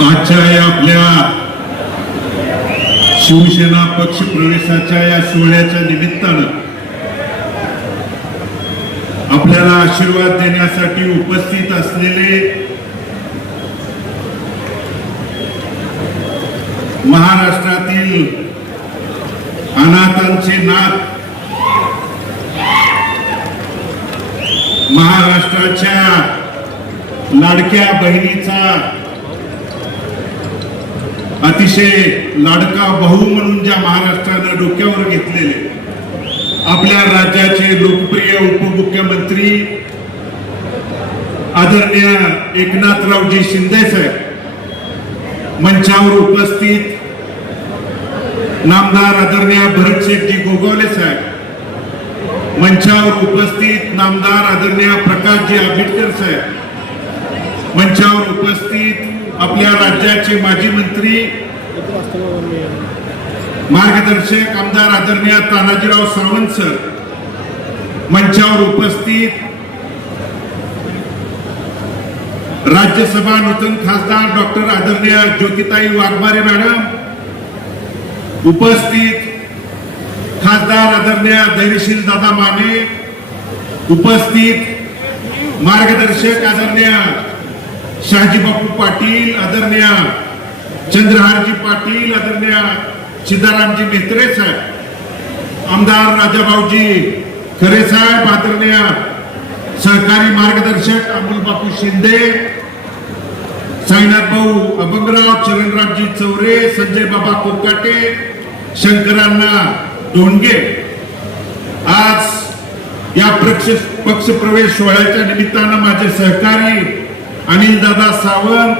आजच्या या आपल्या शिवसेना पक्ष प्रवेशाच्या या सोहळ्याच्या निमित्तानं आपल्याला आशीर्वाद देण्यासाठी उपस्थित असलेले महाराष्ट्रातील अनाथांचे नाथ, महाराष्ट्राच्या लाडक्या बहिणीचा अतिशय लाडका भाऊ म्हणून ज्या महाराष्ट्रानं डोक्यावर घेतलेले आपल्या राज्याचे लोकप्रिय उपमुख्यमंत्री आदरणीय एकनाथरावजी शिंदे साहेब, मंचावर उपस्थित नामदार आदरणीय भरतशेठजी गोगावले साहेब, मंचावर उपस्थित नामदार आदरणीय प्रकाशजी आंबेडकर साहेब, मंचावर उपस्थित आपल्या राज्याचे माजी मंत्री मार्गदर्शक आमदार आदरणीय तानाजीराव सावंत सर, मंचावर उपस्थित राज्यसभा नूतन खासदार डॉक्टर आदरणीय ज्योतिताई वाघमारे मॅडम, उपस्थित खासदार आदरणीय धैर्यशील दादा माने, उपस्थित मार्गदर्शक आदरणीय शहाजी बापू पाटील, आदरणीय चंद्रहारजी पाटील, आदरणीय सिद्धारामजी मेत्रे साहेब, आमदार राजाभाऊजी खरे साहेब, आदरणीय सहकारी मार्गदर्शक अमोल बापू शिंदे, साईनाथ भाऊ अभंगराव, चरणरावजी चौरे, संजय बाबा कोकाटे, शंकरांना धोंडगे, आज या पक्ष प्रवेश सोहळ्याच्या निमित्तानं माझे सहकारी अनिल दादा सावंत,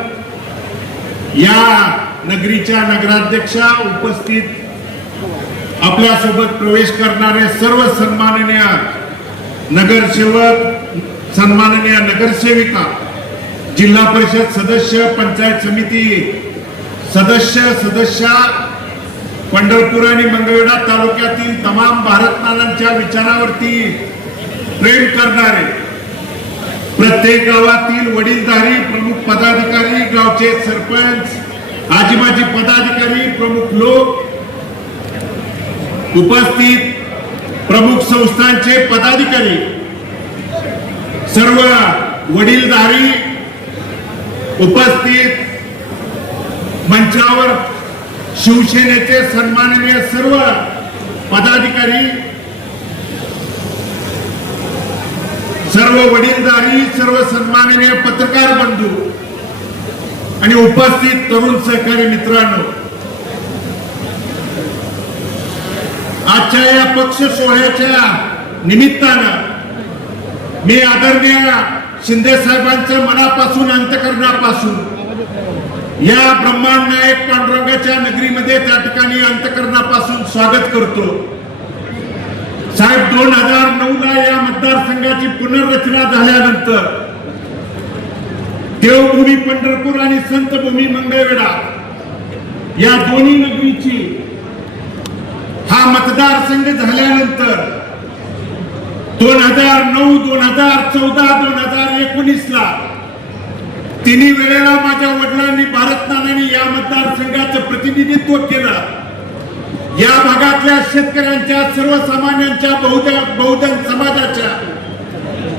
या नगरीच्या नगराध्यक्षा, उपस्थित आपल्यासोबत प्रवेश करणारे सर्व सन्माननीय नगरसेवक, सन्माननीय नगरसेविका, जिल्हा परिषद सदस्य, पंचायत समिती सदस्या, पंढरपूर आणि मंगळवेढा तालुक्यातील तमाम भारतमानांच्या विचारावरती प्रेम करणारे, प्रत्येक गावातील वडीलधारी प्रमुख पदाधिकारी, गावचे सरपंच, आजीमाजी पदाधिकारी, प्रमुख लोक, उपस्थित प्रमुख संस्थांचे पदाधिकारी, सर्व वडीलधारी, उपस्थित मंचावर शिवसेनेचे सन्माननीय सर्व पदाधिकारी, सर्व वडीलधारी, सर्व सन्माननीय पत्रकार बंधू आणि उपस्थित तरुण सहकारी मित्रांनो, आजच्या या पक्ष सोहळ्याच्या निमित्तानं मी आदरणीय शिंदे साहेबांचं मनापासून, अंतकरणापासून या ब्रह्मांड नायक पांडुरंगाच्या नगरीमध्ये त्या ठिकाणी अंतकरणापासून स्वागत करतो. साहेब, 2009 ला या मतदारसंघाची पुनर्रचना झाल्यानंतर देवभूमी पंढरपूर आणि संतभूमी मंगळवेढा या दोन्ही नगरीची हा मतदारसंघ झाल्यानंतर 2009, 2014, 2019 ला तिन्ही वेळेला माझ्या वडिलांनी, भारतनानांनी या मतदारसंघाचं प्रतिनिधित्व केलं. या भागातल्या शेतकऱ्यांच्या, सर्वसामान्यांच्या, बहुजन समाजाच्या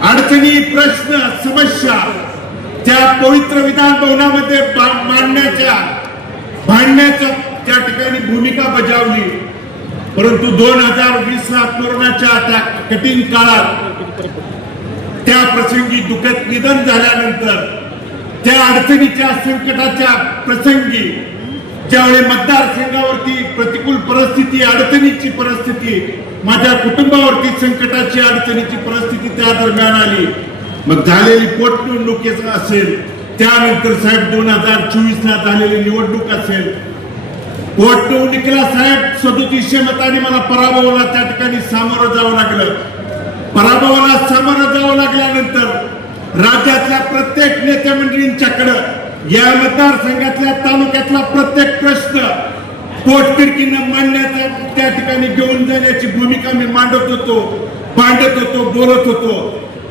अडचणी, प्रश्न, समस्या त्या पवित्र विधान भवनामध्ये मांडण्याच्या, भांडण्याच्या त्या ठिकाणी भूमिका बजावली. परंतु 2020 ला कोरोनाच्या त्या कठीण काळात त्या प्रसंगी दुःखद निधन झाल्यानंतर, त्या अडचणीच्या, संकटाच्या प्रसंगी ज्यावेळी मतदारसंघावरती प्रतिकूल परिस्थिती, अडचणीची परिस्थिती, माझ्या कुटुंबावरती संकटाची, अडचणीची परिस्थिती त्या दरम्यान आली. मग झालेली पोटनिवडणूक असेल, त्यानंतर साहेब 2024 ला झालेली निवडणूक असेल, पोटनिवडणुकीला साहेब 3700 मतांनी मला पराभवाला त्या ठिकाणी सामोरं जावं लागलं. पराभवाला सामोरं जावं लागल्यानंतर राज्यातल्या प्रत्येक नेते मंडळींच्याकडं या मतदारसंघातल्या, तालुक्यातला प्रत्येक प्रश्न पोटतिडकीनं मांडण्याचा, त्या ठिकाणी घेऊन जाण्याची भूमिका मी मांडत होतो, बोलत होतो.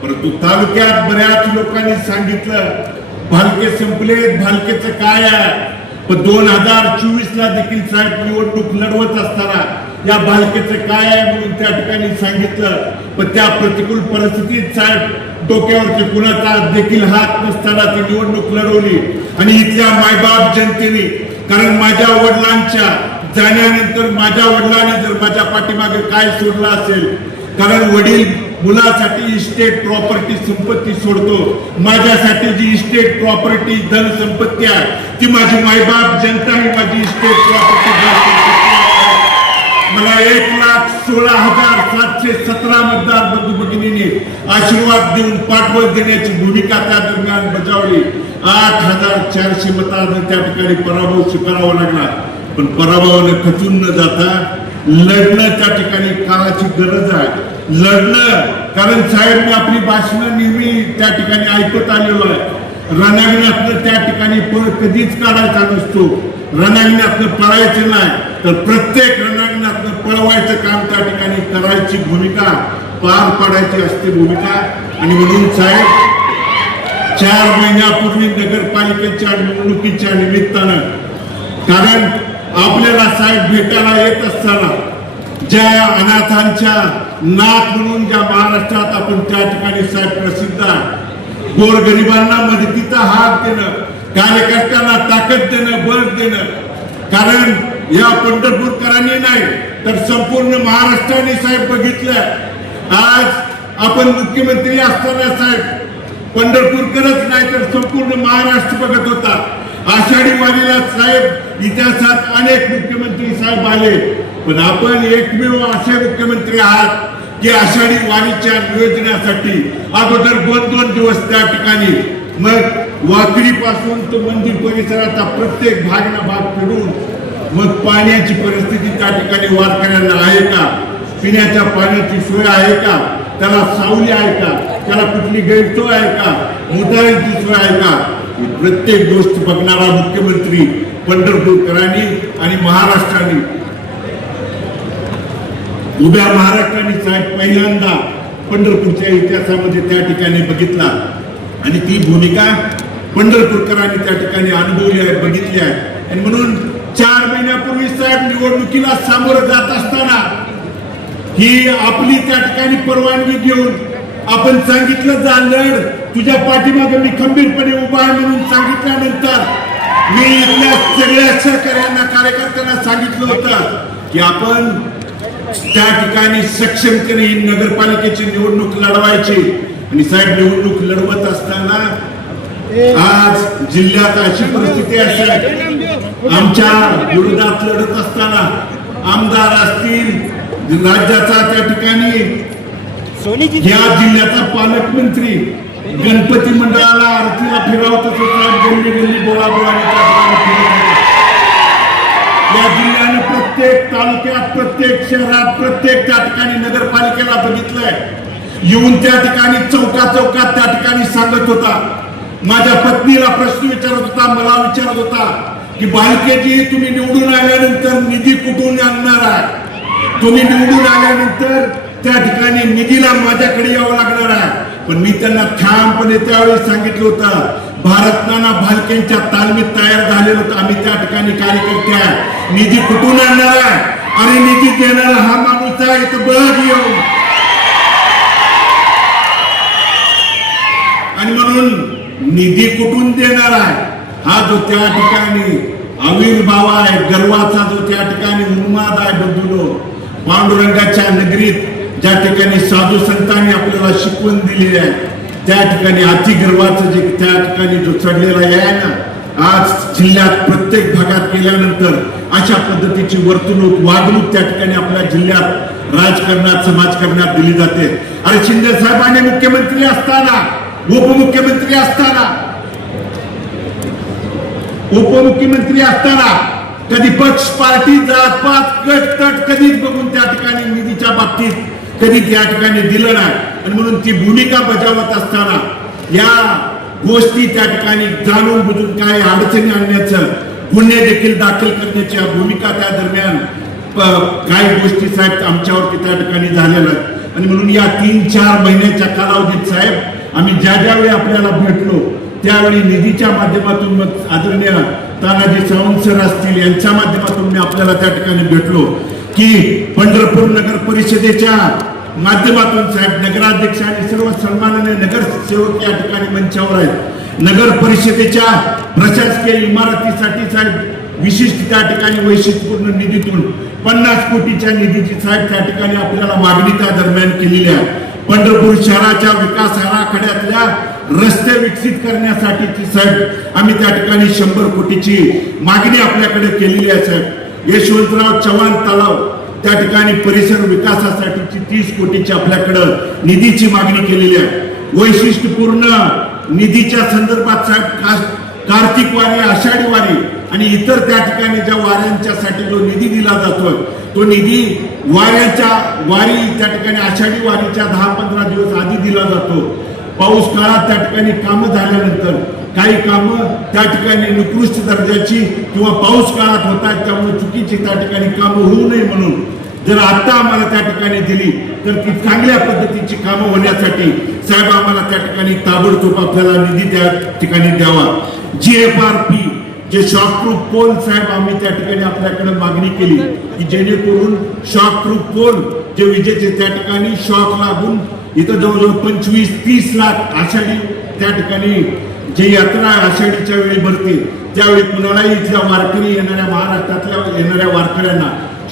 परंतु तालुक्यात बऱ्याच लोकांनी सांगितलं भालके संपलेत, भालकेचं काय आहे. पण 2024 ला देखील साहेब निवडणूक लढवत असताना या भालकेचं काय आहे म्हणून त्या ठिकाणी सांगितलं. पण त्या प्रतिकूल परिस्थितीत साहेब डोक्यावरती कुणाचा देखील हात नसताना ती निवडणूक लढवली. आणि इथल्या मायबाप जनतेने, कारण माझ्या वडिलांच्या जाण्यानंतर माझ्या वडिलांनी जर माझ्या पाठीमागे काय सोडलं असेल, कारण वडील मुलासाठी इस्टेट प्रॉपर्टी संपत्ती सोडतो, माझ्यासाठी जी इस्टेट प्रॉपर्टी धन संपत्ती आहे ती माझी मायबाप जनता ही माझी इस्टेट प्रॉपर्टी. मला 1,16,717 मतदार बंधू भगिनींनी आशीर्वाद देऊन पाठबळ देण्याची भूमिका त्या दरम्यान बजावली. 8,400 मतांनी त्या ठिकाणी पराभव स्वीकारावा लागला. पण पराभवाने खचून न जाता लढणं त्या ठिकाणी काळाची गरज आहे. लढणं, कारण साहेब मी आपली भाषणं नेहमी त्या ठिकाणी ऐकत आलेलो आहे. रणांगणातनं त्या ठिकाणी पळ कधीच काढायचा नसतो, रणांगणातनं पळायचं नाही तर प्रत्येक रणांगणातनं पळवायचं काम त्या ठिकाणी करायची भूमिका, पार पाडायची असते भूमिका. आणि म्हणून साहेब 4 महिन्यापूर्वी नगरपालिकेच्या निवडणुकीच्या निमित्तानं, कारण आपल्याला साहेब भेटायला येत असताना ज्या अनाथांच्या नाथ म्हणून ज्या महाराष्ट्रात आपण त्या ठिकाणी साहेब प्रसिद्ध आहे, गोरगरिबांना मदतीचा हात देणं, कार्यकर्त्यांना ताकद देणं, बळ देणं. कारण या पंढरपूरकरांनी नाही तर संपूर्ण महाराष्ट्राने साहेब बघितलं. आज आपण मुख्यमंत्री असताना साहेब पंढरपूरकरच नाही तर संपूर्ण महाराष्ट्र बघत होता. आषाढी वारीला साहेब इतिहासात अनेक मुख्यमंत्री साहेब आले, पण आपण एकमेव असे मुख्यमंत्री आहात की आषाढी वारीच्या नियोजनासाठी अगोदर 2-2 दिवस त्या ठिकाणी, मग वाकडी पासून तो मंदिर परिसराचा प्रत्येक भाग ना भाग फिरून, मग पाण्याची परिस्थिती त्या ठिकाणी वारकऱ्यांना आहे का, पिण्याच्या पाण्याची सोय आहे का, त्याला सावली आहे का, त्याला कुठली गैरसोय आहे का, मोटारीची सोय आहे का, प्रत्येक गोष्ट बघणारा मुख्यमंत्री पंढरपूरकरांनी आणि महाराष्ट्राने, उभ्या महाराष्ट्राने साहेब पहिल्यांदा पंढरपूरच्या इतिहासामध्ये त्या ठिकाणी बघितला. आणि ती भूमिका पंढरपूरकरांनी त्या ठिकाणी अनुभवली आहे, बघितली आहे. आणि म्हणून 4 महिन्यापूर्वी साहेब निवडणुकीला सामोरं जात असताना ही आपली त्या ठिकाणी परवानगी घेऊन आपण सांगितलं, जा लढ, तुझ्या पाठीमागे मी खंबीरपणे उभा आहे म्हणून सांगितल्यानंतर मी इथल्या सगळ्या सहकार्यांना, कार्यकर्त्यांना सांगितलं होतं की आपण त्या ठिकाणी सक्षमतेने ही नगरपालिकेची निवडणूक लढवायची. आणि साहेब निवडणूक लढवत असताना आज जिल्ह्यात अशी परिस्थिती आहे, आमच्या विरोधात लढत असताना आमदार असतील, राज्याचा त्या ठिकाणी या जिल्ह्याचा पालकमंत्री गणपती मंडळाला आरतीला फिरवत असतो, गल्ली गल्ली बोळाबोळाने या जिल्ह्याने प्रत्येक तालुक्यात, प्रत्येक शहरात, प्रत्येक त्या ठिकाणी नगरपालिकेला बघितलंय. येऊन त्या ठिकाणी चौकात त्या ठिकाणी सांगत होता. माझ्या पत्नीला प्रश्न विचारत होता, मला विचारत होता की भालकेजी तुम्ही निवडून आल्यानंतर निधी कुठून आणणार आहे, तुम्ही निवडून आल्यानंतर त्या ठिकाणी निधीला माझ्याकडे यावं लागणार आहे. पण मी त्यांना ठामपणे त्यावेळी सांगितलं होतं, भारत नाना भालकेंच्या तालमीत तयार झालेलं होतं, आम्ही त्या ठिकाणी कार्यकर्ते आहे, निधी कुठून आणणार आहे आणि निधी देणारा हा माणूस आहे इथं बघ येऊन. आणि म्हणून निधी कुठून देणार आहे हा जो त्या ठिकाणी आविर्भाव आहे, गर्वाचा जो त्या ठिकाणी उन्माद आहे बंधूंनो, पांडुरंगाच्या नगरीत ज्या ठिकाणी साधू संतांनी आपल्याला शिकवण दिली आहे, त्या ठिकाणी अतिगर्वाचं जे त्या ठिकाणी जो चढलेला आहे ना, आज जिल्ह्यात प्रत्येक भागात गेल्यानंतर अशा पद्धतीची वर्तणूक, वागणूक त्या ठिकाणी आपल्या जिल्ह्यात राजकारणात, समाजकारणात दिली जाते. अरे शिंदे साहेबांनी मुख्यमंत्री असताना, उपमुख्यमंत्री असताना कधी पक्ष, पार्टी, जात पात, गट तट कधीच बघून त्या ठिकाणी निधीच्या बाबतीत कधी त्या ठिकाणी दिलं नाही. आणि म्हणून ती भूमिका बजावत असताना या गोष्टी त्या ठिकाणी जाणून बुजून काही अडचणी आणण्याचं, गुन्हे देखील दाखल करण्याच्या भूमिका त्या दरम्यान काही गोष्टी साहेब आमच्यावरती त्या ठिकाणी झालेल्या आहेत. आणि म्हणून या 3-4 महिन्याच्या कालावधीत साहेब आम्ही ज्या वेळी आपल्याला भेटलो त्यावेळी निधीच्या माध्यमातून मग आदरणीय तानाजी सावंत सर असतील यांच्या माध्यमातून मी आपल्याला त्या ठिकाणी भेटलो की पंढरपूर नगर परिषदेच्या माध्यमातून साहेब नगराध्यक्ष आणि सर्व सन्माननीय नगरसेवक या ठिकाणी मंचावर आहेत. नगर परिषदेच्या प्रशासकीय इमारतीसाठी साहेब विशिष्ट त्या ठिकाणी वैशिष्ट्यपूर्ण निधीतून 50 कोटीच्या निधीची साहेब त्या ठिकाणी आपल्याला मागणी त्या दरम्यान केलेली आहे. पंढरपूर शहराच्या विकास आराखड्यातल्या रस्ते विकसित करण्यासाठीची साहेब आम्ही त्या ठिकाणी 100 कोटीची मागणी आपल्याकडे केलेली आहे साहेब. यशवंतराव चव्हाण तलाव त्या ठिकाणी परिसर विकासासाठीची 30 कोटीची आपल्याकडे निधीची मागणी केलेली आहे. वैशिष्ट्यपूर्ण निधीच्या संदर्भात साहेब कार्तिक वारी, आषाढी वारी आणि इतर त्या ठिकाणी ज्या वाऱ्यांच्यासाठी जो निधी दिला जातोय तो निधी वारी त्या ठिकाणी आषाढी वारीच्या 10-15 दिवस आधी दिला जातो. पाऊस काळात त्या ठिकाणी कामं झाल्यानंतर काही कामं त्या ठिकाणी निकृष्ट दर्जाची किंवा पाऊस काळात होतात त्यामुळे चुकीची त्या ठिकाणी कामं होऊ नये म्हणून जर आता आम्हाला त्या ठिकाणी दिली तर ती चांगल्या पद्धतीची कामं होण्यासाठी साहेब आम्हाला त्या ठिकाणी ताबडतोब आपल्याला निधी त्या ठिकाणी द्यावा. GFRP जे शॉकप्रूफ पोल साहेब आम्ही त्या ठिकाणी आपल्याकडे मागणी केली की जेणेकरून शॉकप्रूफ पोल जे विजेचे त्या ठिकाणी शॉक लागून इथं जवळजवळ 25-30 लाख आषाढी त्या ठिकाणी जे यात्रा आषाढीच्या वेळी भरते त्यावेळी कुणालाही इथल्या वारकरी येणाऱ्या महाराष्ट्रातल्या येणाऱ्या वारकऱ्यांना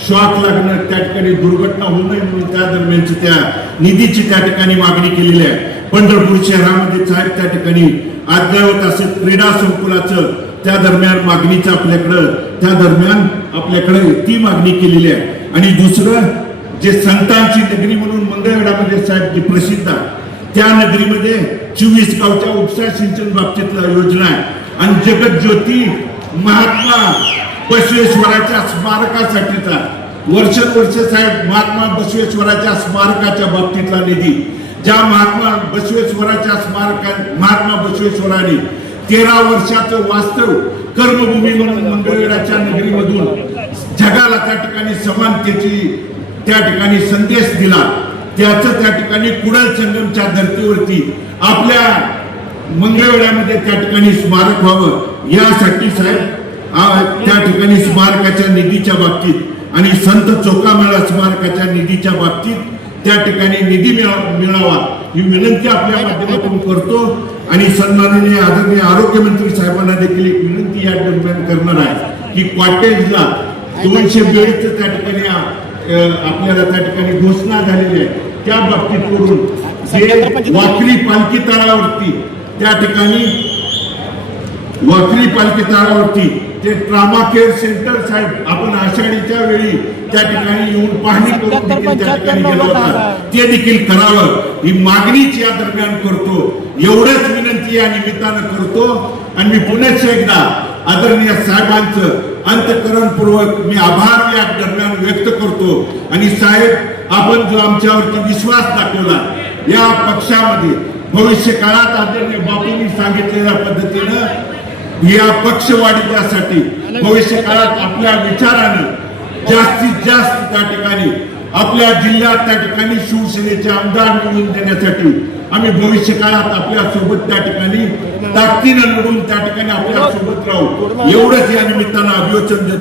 शॉक लागणं त्या ठिकाणी दुर्घटना होऊ नये म्हणून त्या दरम्यानची त्या निधीची त्या ठिकाणी मागणी केलेली आहे. पंढरपूर शहरामध्ये साहेब त्या ठिकाणी अद्ययावत असं क्रीडा संकुलाचं त्या दरम्यान मागणीचं आपल्याकडे ती मागणी केलेली आहे. आणि दुसरं जे संतांची नगरी म्हणून मंगळवेढ्यामध्ये साहेब जी प्रसिद्ध आहे त्या नगरीमध्ये 24 गावच्या उपसा सिंचन बाबतीतला योजना आहे. आणि जगज्योती महात्मा बसवेश्वराच्या स्मारकासाठीचा वर्षानुवर्ष साहेब महात्मा बसवेश्वराच्या स्मारकाच्या बाबतीतला निधी ज्या महात्मा बसवेश्वराने 13 वर्षाचं वास्तव कर्मभूमी म्हणून मंगळवेढ्याच्या नगरीमधून जगाला त्या ठिकाणी समानतेची त्या ठिकाणी संदेश दिला त्याचं त्या ठिकाणी कुडल संगमच्या धर्तीवरती आपल्या मंगळवेढ्यामध्ये त्या ठिकाणी स्मारक व्हावं यासाठी साहेब त्या ठिकाणी स्मारकाच्या निधीच्या बाबतीत आणि संत चोकामेळा स्मारकाच्या निधीच्या बाबतीत त्या ठिकाणी निधी मिळावा ही विनंती आपल्या माध्यमातून करतो. आणि सन्माननीय आदरणीय आरोग्यमंत्री साहेबांना देखील एक विनंती या दरम्यान करणार आहे की कॉटेजला 200 बेडचं त्या ठिकाणी आपल्याला त्या ठिकाणी घोषणा झालेली आहे त्या बाबतीत करून जे वाकरी पालखी तळावरती त्या ठिकाणी वाकरी पालखी तळावरती ते ट्रामा केअर सेंटर साहेब आपण आषाढीच्या वेळी त्या ठिकाणी येऊन पाहणी करून देखील त्या ठिकाणी गेलो होता ते देखील करावं ही मागणीच या दरम्यान करतो. एवढंच विनंती या निमित्तानं करतो. आणि मी पुन्हा एकदा आदरणीय साहेबांचं अंतःकरणपूर्वक मी आभार या दरम्यान व्यक्त करतो. आणि साहेब आपण जो आमच्यावरती विश्वास दाखवला या पक्षामध्ये भविष्य काळात आदरणीय बापूंनी सांगितलेल्या पद्धतीनं या पक्ष वाढीसाठी भविष्य काळात आपल्या विचारानं जास्तीत जास्त त्या ठिकाणी आपल्या जिल्ह्यात त्या ठिकाणी शिवसेनेचे आमदार निवडून देण्यासाठी आम्ही भविष्य काळात आपल्या सोबत त्या ठिकाणी ताकदीनं लढून त्या ठिकाणी आपल्या सोबत राहू एवढंच या निमित्तानं अभिवचन